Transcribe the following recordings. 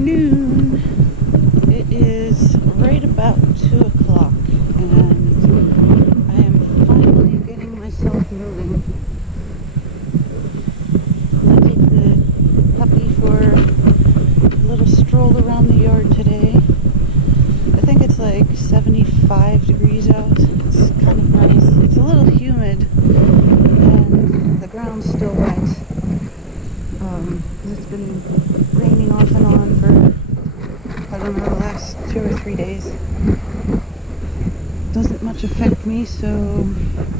afternoon. It is right about 2 o'clock, and I am finally getting myself moving. I'm going to take the puppy for a little stroll around the yard today. I think it's like 75 degrees out. It's kind of nice. It's a little humid, and the ground's still wet. It's been raining off and on for, I don't know, the last 2 or 3 days. Doesn't much affect me, so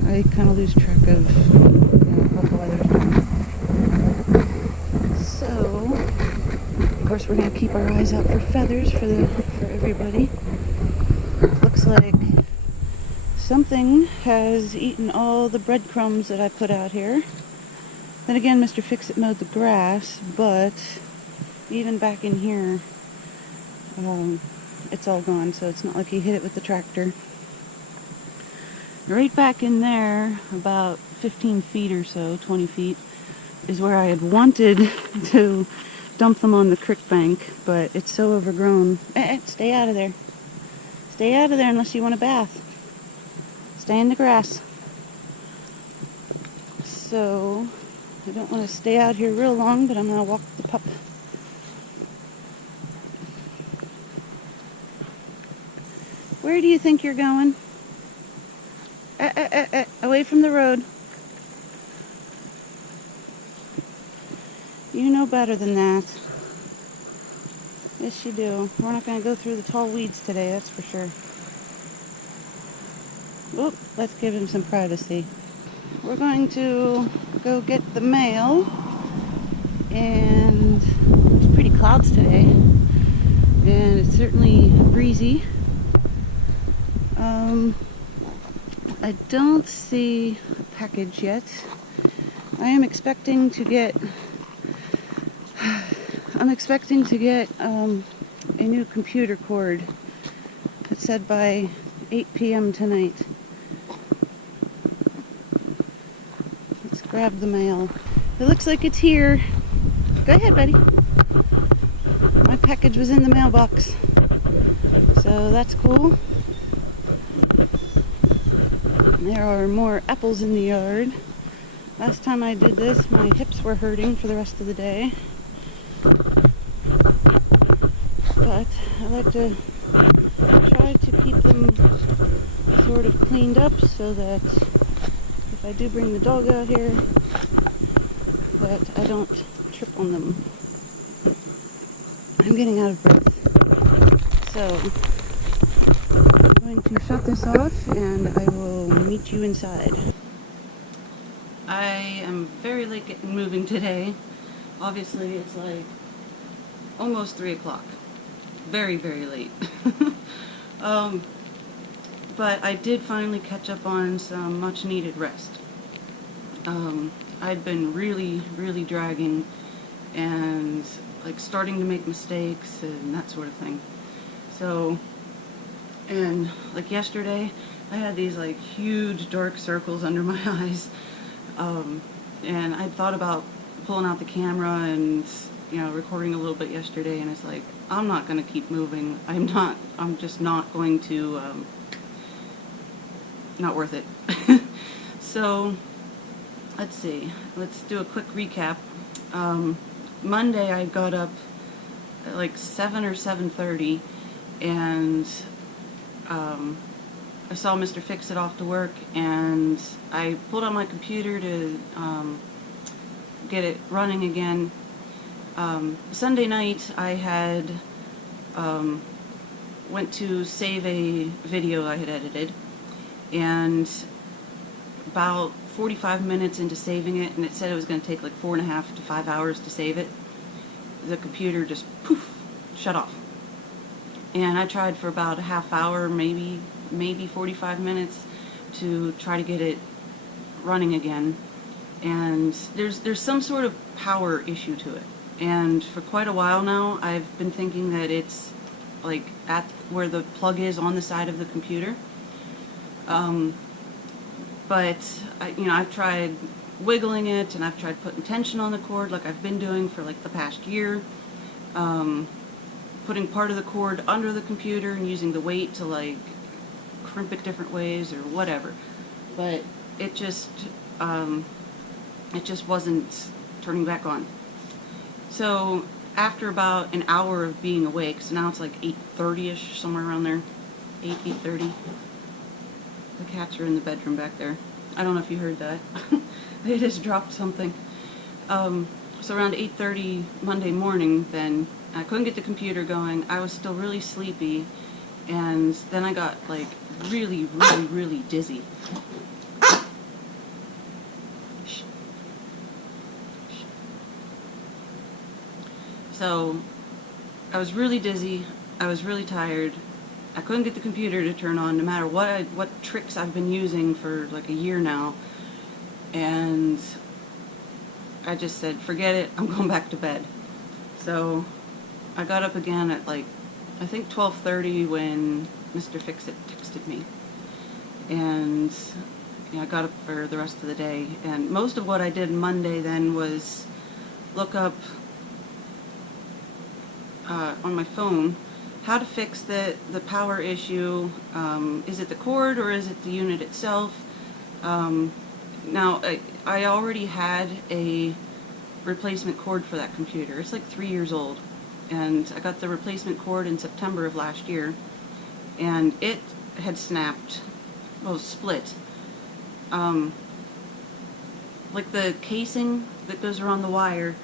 I kind of lose track of what the weather's doing. So, of course, we're going to keep our eyes out for feathers for everybody. Looks like something has eaten all the breadcrumbs that I put out here. Then again, Mr. Fix-It mowed the grass, but even back in here, it's all gone, so it's not like he hit it with the tractor. Right back in there, about 15 feet or so, 20 feet, is where I had wanted to dump them on the creek bank, but it's so overgrown. Stay out of there. Stay out of there unless you want a bath. Stay in the grass. So, I don't want to stay out here real long, but I'm going to walk the pup. Where do you think you're going? Away from the road. You know better than that. Yes, you do. We're not going to go through the tall weeds today, that's for sure. Oop, let's give him some privacy. We're going to go get the mail, and it's pretty clouds today, and it's certainly breezy. I don't see a package yet. I am expecting to get a new computer cord. It said by 8 p.m. tonight. Let's grab the mail. It looks like it's here. Go ahead, buddy. My package was in the mailbox, so that's cool. There are more apples in the yard. Last time I did this, my hips were hurting for the rest of the day. But I like to try to keep them sort of cleaned up so that if I do bring the dog out here, that I don't trip on them. I'm getting out of breath. So, I'm going to shut this off, and I will meet you inside. I am very late getting moving today. Obviously, it's like almost 3 o'clock. Very, very late. But I did finally catch up on some much needed rest. I'd been really, really dragging and like starting to make mistakes and that sort of thing. So, and like yesterday, I had these like huge dark circles under my eyes. And I thought about pulling out the camera and, recording a little bit yesterday, and it's like, I'm not going to keep moving. I'm just not going to, not worth it. So, let's see. Let's do a quick recap. Monday I got up at like 7 or 7:30, and I saw Mr. Fix-It off to work, and I pulled out my computer to get it running again. Sunday night I had went to save a video I had edited, and about 45 minutes into saving it, and it said it was going to take like 4.5 to 5 hours to save it, the computer just poof, shut off. And I tried for about a half hour, maybe 45 minutes to try to get it running again. And there's some sort of power issue to it. And for quite a while now, I've been thinking that it's like at where the plug is on the side of the computer. But I've tried wiggling it, and I've tried putting tension on the cord like I've been doing for like the past year. putting part of the cord under the computer and using the weight to like crimp it different ways or whatever. But it just wasn't turning back on. So after about an hour of being awake, so now it's like 8:30ish, somewhere around there, 8:30. The cats are in the bedroom back there. I don't know if you heard that. They just dropped something. So around 8:30 Monday morning, then I couldn't get the computer going. I was still really sleepy, and then I got like really dizzy. So I was really dizzy. I was really tired. I couldn't get the computer to turn on, no matter what tricks I've been using for like a year now. And I just said, forget it, I'm going back to bed. So I got up again at like, I think 12:30 when Mr. Fix-It texted me. And I got up for the rest of the day. And most of what I did Monday then was look up on my phone how to fix the power issue. Is it the cord or is it the unit itself? Now, I already had a replacement cord for that computer. It's like 3 years old. And I got the replacement cord in September of last year. And it had snapped, well, split. Like the casing that goes around the wire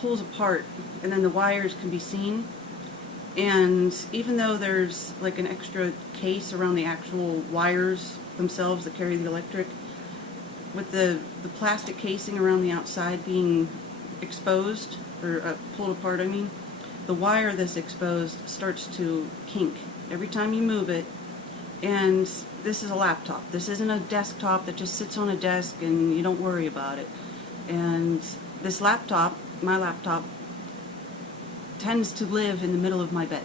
pulls apart, and then the wires can be seen. And even though there's like an extra case around the actual wires themselves that carry the electric, with the plastic casing around the outside being exposed, or pulled apart, I mean, the wire that's exposed starts to kink every time you move it. And this is a laptop. This isn't a desktop that just sits on a desk and you don't worry about it. And this laptop, my laptop, tends to live in the middle of my bed.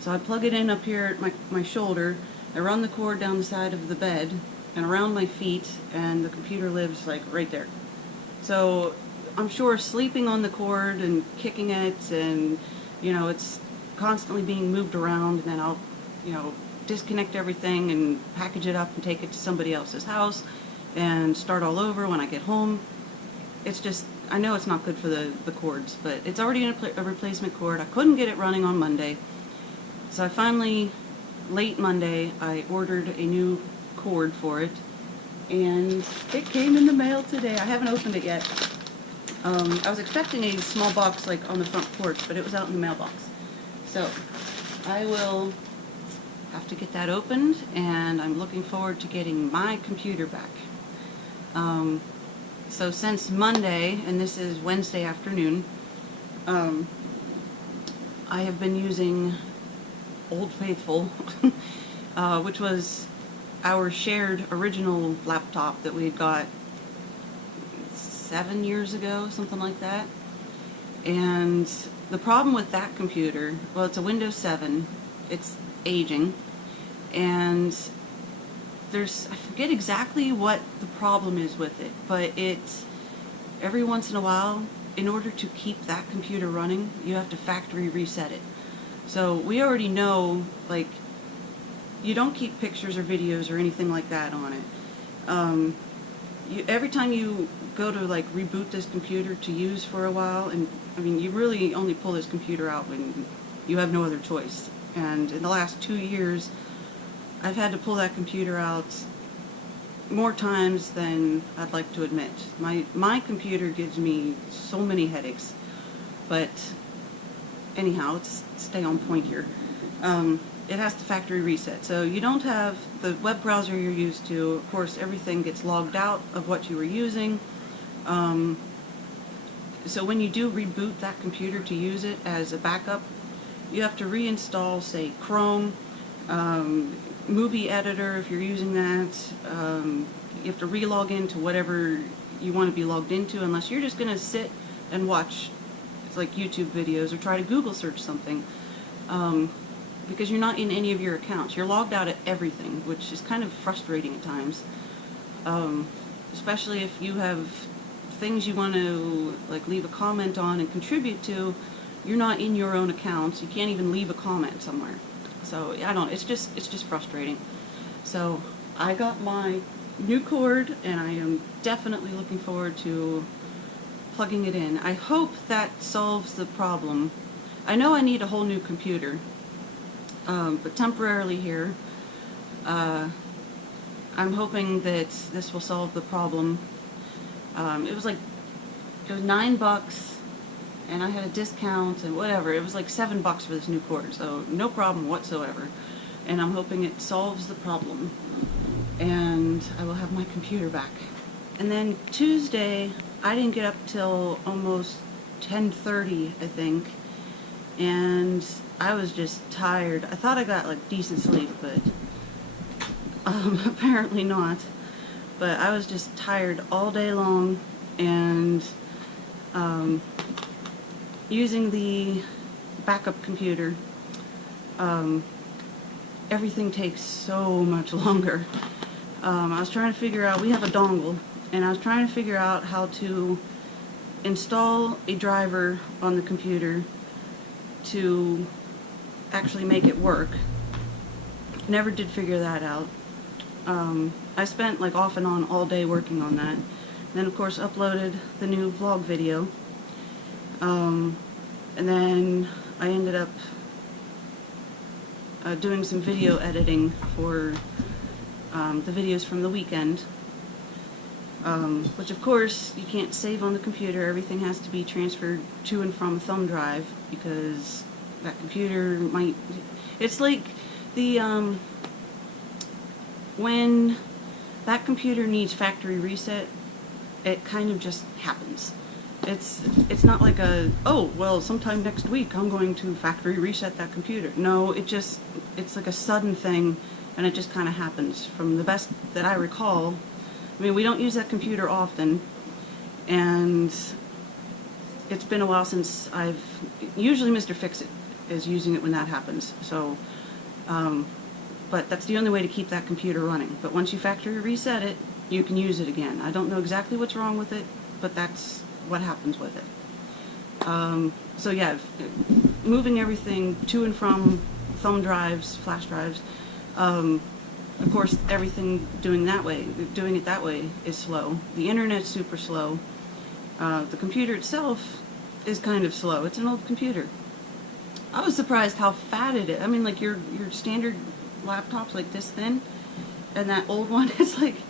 So I plug it in up here at my shoulder, I run the cord down the side of the bed and around my feet, and the computer lives like right there. So I'm sure sleeping on the cord and kicking it, and it's constantly being moved around, and then I'll disconnect everything and package it up and take it to somebody else's house and start all over when I get home. It's just, I know it's not good for the cords, but it's already a replacement cord. I couldn't get it running on Monday. So I finally, late Monday, I ordered a new cord for it, and it came in the mail today. I haven't opened it yet. I was expecting a small box like on the front porch, but it was out in the mailbox. So I will have to get that opened, and I'm looking forward to getting my computer back. So since Monday, and this is Wednesday afternoon, I have been using Old Faithful, which was our shared original laptop that we had got 7 years ago, something like that. And the problem with that computer, well, it's a Windows 7, it's aging, and I forget exactly what the problem is with it, but it's every once in a while, in order to keep that computer running, you have to factory reset it. So we already know, like, you don't keep pictures or videos or anything like that on it. Every time you go to like reboot this computer to use for a while, and I mean, you really only pull this computer out when you have no other choice. And in the last 2 years, I've had to pull that computer out more times than I'd like to admit. My computer gives me so many headaches. But anyhow, let's stay on point here. It has to factory reset. So you don't have the web browser you're used to. Of course, everything gets logged out of what you were using. So when you do reboot that computer to use it as a backup, you have to reinstall, say, Chrome, movie editor if you're using that. You have to re-log into whatever you want to be logged into, unless you're just going to sit and watch like YouTube videos or try to Google search something, because you're not in any of your accounts. You're logged out at everything, which is kind of frustrating at times, especially if you have things you want to like leave a comment on and contribute to, you're not in your own accounts. You can't even leave a comment somewhere. So I don't. It's just frustrating. So I got my new cord, and I am definitely looking forward to plugging it in. I hope that solves the problem. I know I need a whole new computer, but temporarily here, I'm hoping that this will solve the problem. It was $9, and I had a discount and whatever. It was like $7 for this new cord, so no problem whatsoever. And I'm hoping it solves the problem, and I will have my computer back. And then Tuesday, I didn't get up till almost 10:30, I think, and I was just tired. I thought I got like decent sleep, but apparently not. But I was just tired all day long, and using the backup computer, everything takes so much longer. I was trying to figure out, we have a dongle, and I was trying to figure out how to install a driver on the computer to actually make it work. Never did figure that out. I spent like off and on all day working on that. Then of course uploaded the new vlog video. And then I ended up doing some video editing for the videos from the weekend. Which of course you can't save on the computer. Everything has to be transferred to and from a thumb drive, because that computer might... It's like the... when that computer needs factory reset, it kind of just happens. It's not like oh, well, sometime next week I'm going to factory reset that computer. No, it's like a sudden thing, and it just kind of happens. From the best that I recall, I mean, we don't use that computer often, and it's been a while since usually Mr. Fix-It is using it when that happens. So, but that's the only way to keep that computer running. But once you factory reset it, you can use it again. I don't know exactly what's wrong with it, but that's what happens with it. So yeah, moving everything to and from thumb drives, flash drives, of course everything doing it that way is slow. The internet's super slow. The computer itself is kind of slow. It's an old computer. I was surprised how fat it is. I mean, like your standard laptop's like this thin, and that old one is like,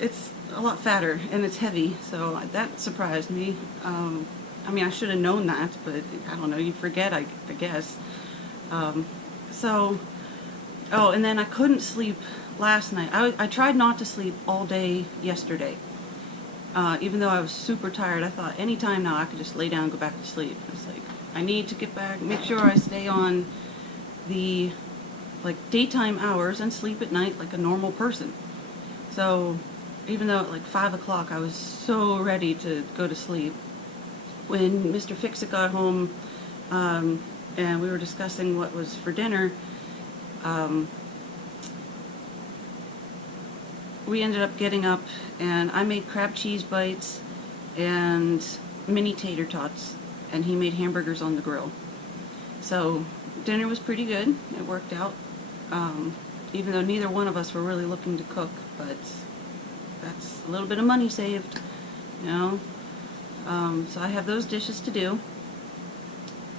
it's a lot fatter and it's heavy, so that surprised me. I mean, I should have known that, but I don't know, you forget, I guess. Oh, and then I couldn't sleep last night. I tried not to sleep all day yesterday. Even though I was super tired, I thought anytime now I could just lay down and go back to sleep. It's like, I need to get back, make sure I stay on the daytime hours and sleep at night like a normal person. So even though at like 5 o'clock I was so ready to go to sleep, when Mr. Fix-It got home, and we were discussing what was for dinner, we ended up getting up, and I made crab cheese bites and mini tater tots, and he made hamburgers on the grill. So dinner was pretty good. It worked out, even though neither one of us were really looking to cook, but that's a little bit of money saved, you know. So I have those dishes to do,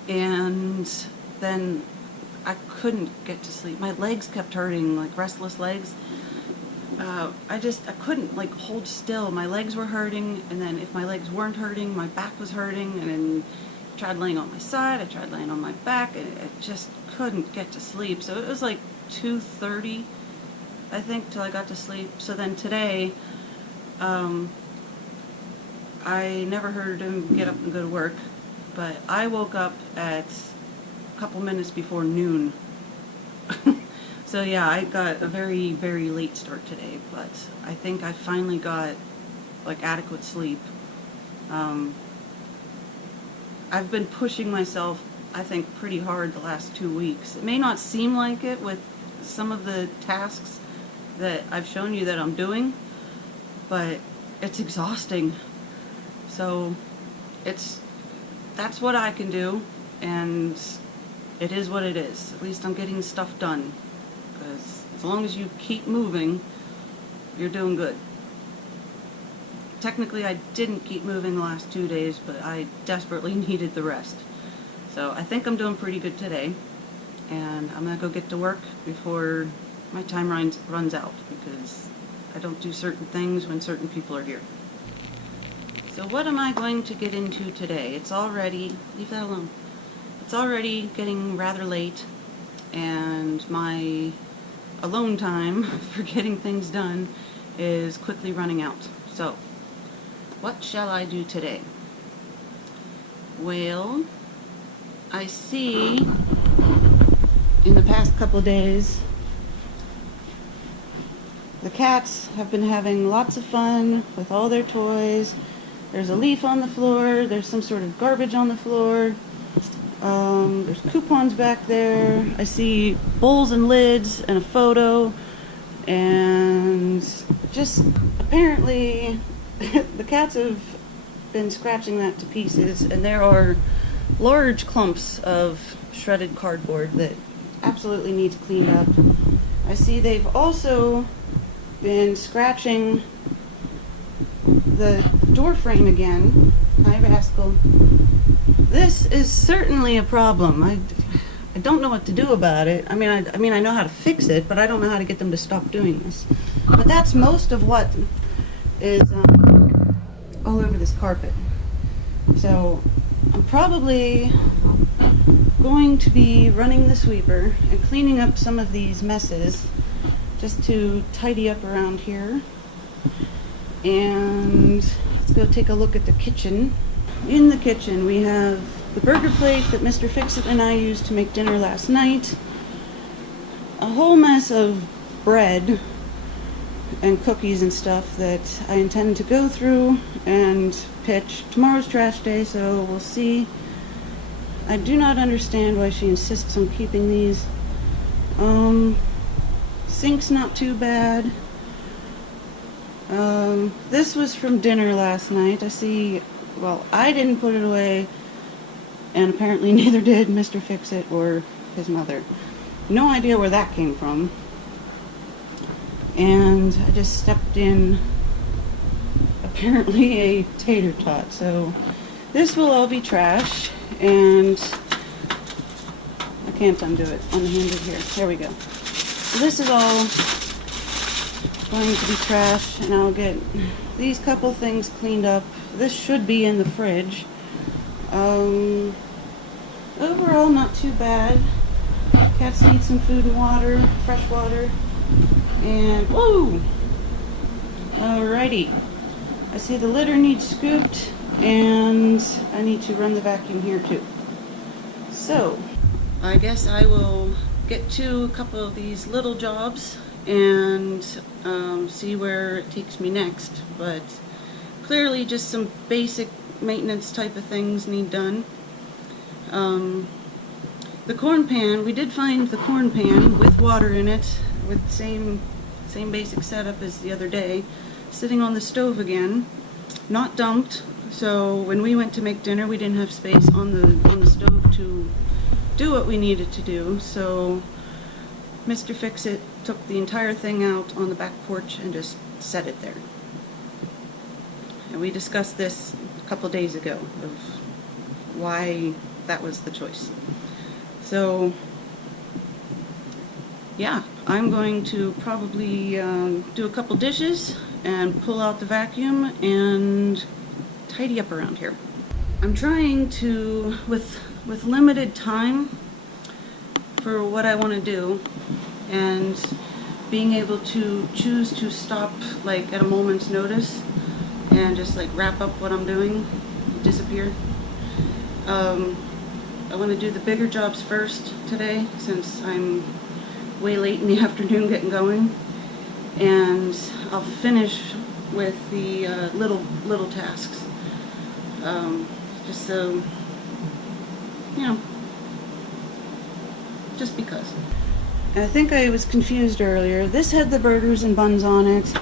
and then I couldn't get to sleep. My legs kept hurting, like restless legs. I couldn't like hold still. My legs were hurting, and then if my legs weren't hurting, my back was hurting, and then I tried laying on my side, I tried laying on my back, and I just couldn't get to sleep. So it was like 2:30, I think, till I got to sleep. So then today, I never heard him get up and go to work, but I woke up at a couple minutes before noon. So yeah, I got a very, very late start today, but I think I finally got like adequate sleep. I've been pushing myself, I think, pretty hard the last 2 weeks. It may not seem like it with some of the tasks that I've shown you that I'm doing, but it's exhausting. So that's what I can do, and it is what it is. At least I'm getting stuff done, because as long as you keep moving, you're doing good. Technically, I didn't keep moving the last 2 days, but I desperately needed the rest. So I think I'm doing pretty good today, and I'm gonna go get to work before my time runs out, because I don't do certain things when certain people are here. So what am I going to get into today? It's already, leave that alone. It's already getting rather late, and my alone time for getting things done is quickly running out. So, what shall I do today? Well, I see in the past couple of days the cats have been having lots of fun with all their toys. There's a leaf on the floor, there's some sort of garbage on the floor, there's coupons back there, I see bowls and lids and a photo, and just apparently the cats have been scratching that to pieces, and there are large clumps of shredded cardboard that absolutely needs cleaned up. I see they've also been scratching the door frame again. Hi, Rascal. This is certainly a problem. I don't know what to do about it. I mean I know how to fix it, but I don't know how to get them to stop doing this. But that's most of what is all over this carpet. So I'm probably going to be running the sweeper and cleaning up some of these messes just to tidy up around here. And let's go take a look at the kitchen. In the kitchen we have the burger plate that Mr. Fix-It and I used to make dinner last night, a whole mess of bread and cookies and stuff that I intend to go through and pitch. Tomorrow's trash day, so we'll see. I do not understand why she insists on keeping these. Sink's not too bad. This was from dinner last night. I see, well, I didn't put it away, and apparently neither did Mr. Fix-It or his mother. No idea where that came from. And I just stepped in apparently a tater tot. So this will all be trash, and I can't undo it one-handed here. There we go. So this is all going to be trash, and I'll get these couple things cleaned up. This should be in the fridge. Overall, not too bad. Cats need some food and water, fresh water. And, whoa! Alrighty. I see the litter needs scooped, and I need to run the vacuum here too. So, I guess I will get to a couple of these little jobs and see where it takes me next. But clearly just some basic maintenance type of things need done. The corn pan, we did find the corn pan with water in it, with the same basic setup as the other day, sitting on the stove again, not dumped. So when we went to make dinner, we didn't have space on the stove to do what we needed to do. So Mr. Fix-It took the entire thing out on the back porch and just set it there. And we discussed this a couple days ago of why that was the choice. So yeah, I'm going to probably do a couple dishes and pull out the vacuum and tidy up around here. I'm trying to, with limited time for what I want to do, and being able to choose to stop like at a moment's notice and just like wrap up what I'm doing, disappear. I want to do the bigger jobs first today, since I'm way late in the afternoon getting going, and I'll finish with the little tasks, just so, you know, just because. I think I was confused earlier. This had the burgers and buns on it,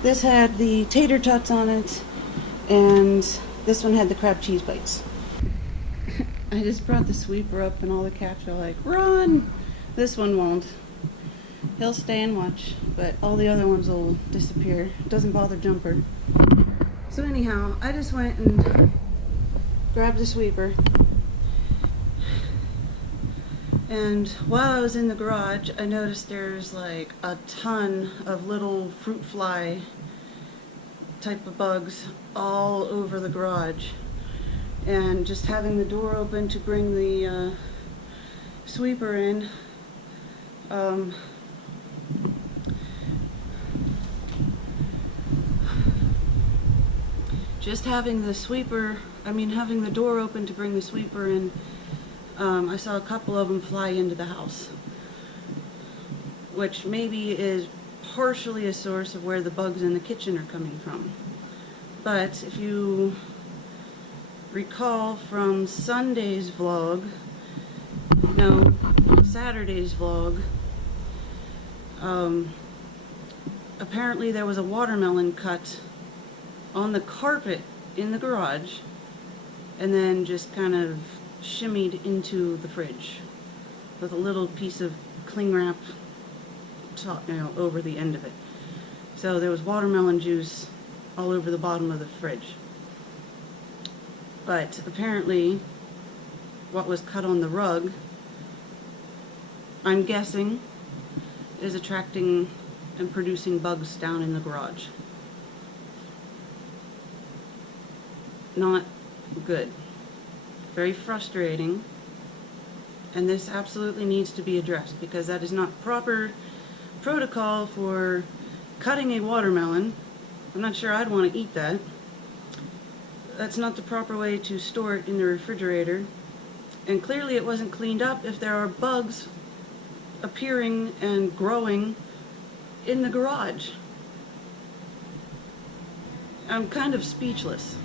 this had the tater tots on it, and this one had the crab cheese bites. I just brought the sweeper up and all the cats are like, run! This one won't. He'll stay and watch, but all the other ones will disappear. Doesn't bother Jumper. So anyhow, I just went and grabbed the sweeper. And while I was in the garage, I noticed there's like a ton of little fruit fly type of bugs all over the garage. And just having the door open to bring the sweeper in, just having the door open to bring the sweeper in, I saw a couple of them fly into the house, which maybe is partially a source of where the bugs in the kitchen are coming from. But if you recall from Saturday's vlog, apparently there was a watermelon cut on the carpet in the garage and then just kind of shimmied into the fridge with a little piece of cling wrap over the end of it. So there was watermelon juice all over the bottom of the fridge. But apparently what was cut on the rug, I'm guessing, is attracting and producing bugs down in the garage. Not good. Very frustrating. And this absolutely needs to be addressed because that is not proper protocol for cutting a watermelon. I'm not sure I'd want to eat that. That's not the proper way to store it in the refrigerator. And clearly it wasn't cleaned up if there are bugs appearing and growing in the garage. I'm kind of speechless.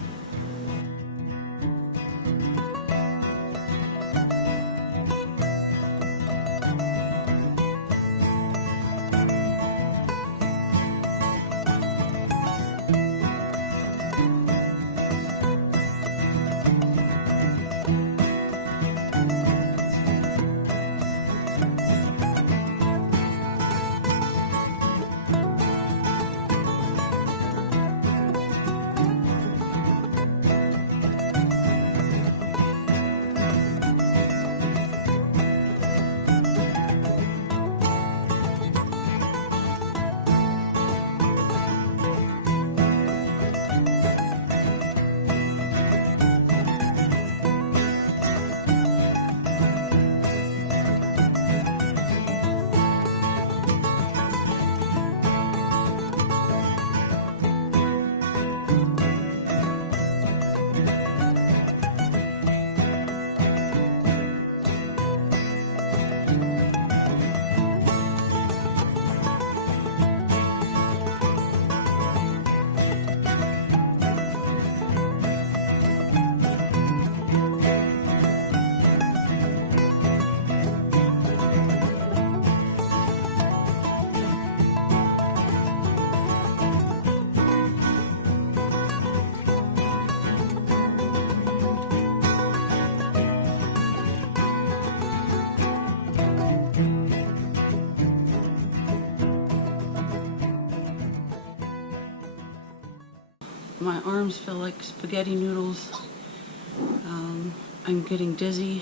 My arms feel like spaghetti noodles. I'm getting dizzy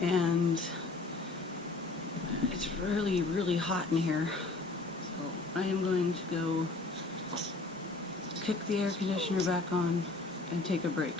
and it's really, really hot in here. So I am going to go kick the air conditioner back on and take a break.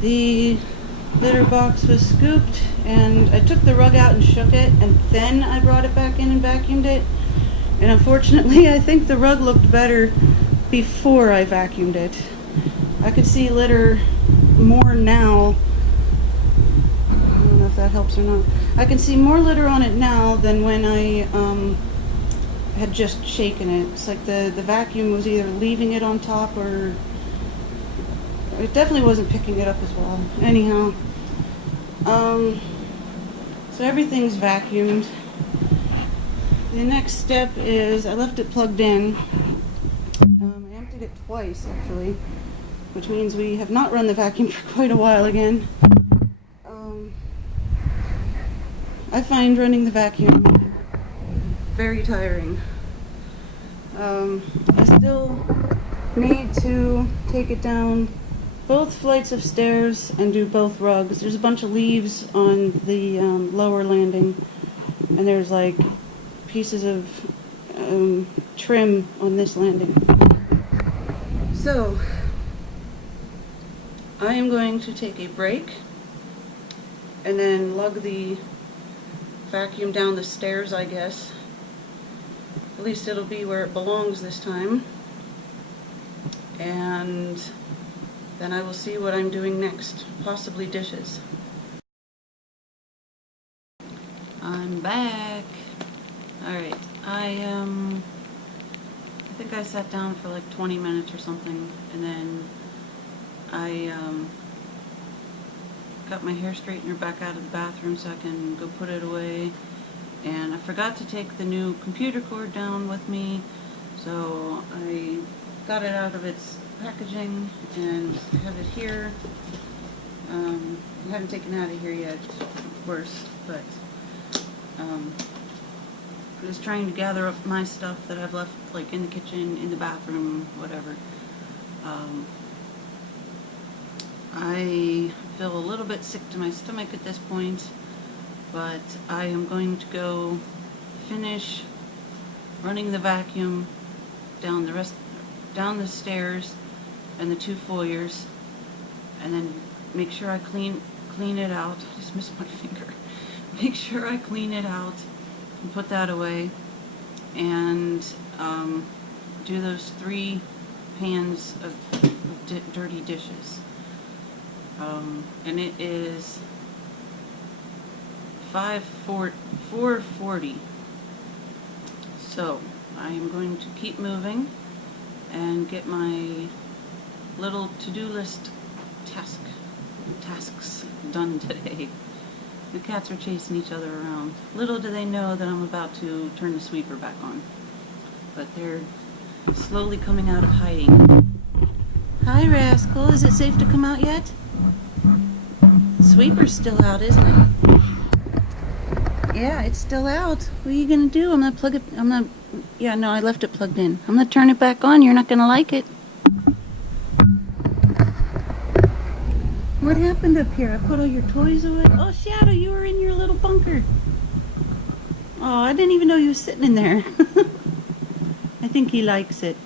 The litter box was scooped, and I took the rug out and shook it, and then I brought it back in and vacuumed it. And unfortunately, I think the rug looked better before I vacuumed it. I could see litter more now. I don't know if that helps or not. I can see more litter on it now than when I had just shaken it. It's like the vacuum was either leaving it on top, or it definitely wasn't picking it up as well. Anyhow, so everything's vacuumed. The next step is I left it plugged in. I emptied it twice actually, which means we have not run the vacuum for quite a while again. I find running the vacuum very tiring. I still need to take it down both flights of stairs and do both rugs. There's a bunch of leaves on the lower landing, and there's like pieces of trim on this landing. So I am going to take a break and then lug the vacuum down the stairs, I guess. At least it'll be where it belongs this time. And then I will see what I'm doing next. Possibly dishes. I'm back. Alright, I think I sat down for like 20 minutes or something, and then I got my hair straightener back out of the bathroom so I can go put it away. And I forgot to take the new computer cord down with me, so I got it out of its packaging and have it here. I haven't taken it out of here yet, of course, but I'm just trying to gather up my stuff that I've left like in the kitchen, in the bathroom, whatever. I feel a little bit sick to my stomach at this point, but I am going to go finish running the vacuum down the stairs and the 2 foyers, and then make sure I clean it out. I just missed my finger. Make sure I clean it out and put that away, and do those 3 pans of dirty dishes. And it is 4:40. So I am going to keep moving and get my little to-do list tasks done today. The cats are chasing each other around. Little do they know that I'm about to turn the sweeper back on, but they're slowly coming out of hiding. Hi, Rascal. Is it safe to come out yet? Sweeper's still out, isn't it? Yeah, it's still out. What are you gonna do? I'm gonna plug it. Yeah, no, I left it plugged in. I'm gonna turn it back on. You're not gonna like it. What happened up here? I put all your toys away. Oh, Shadow, you were in your little bunker. Oh, I didn't even know you was sitting in there. I think he likes it.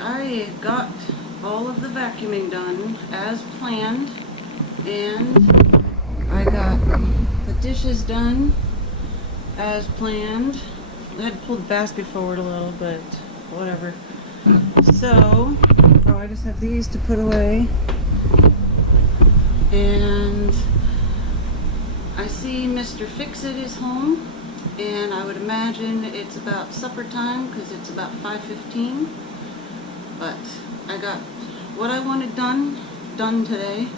I got all of the vacuuming done as planned, and I got the dishes done as planned. I had to pull the basket forward a little, but whatever. So, I just have these to put away. And I see Mr. Fix-It is home, and I would imagine it's about supper time because it's about 5:15. But I got what I wanted done today,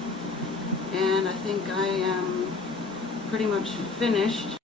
and I think I am pretty much finished.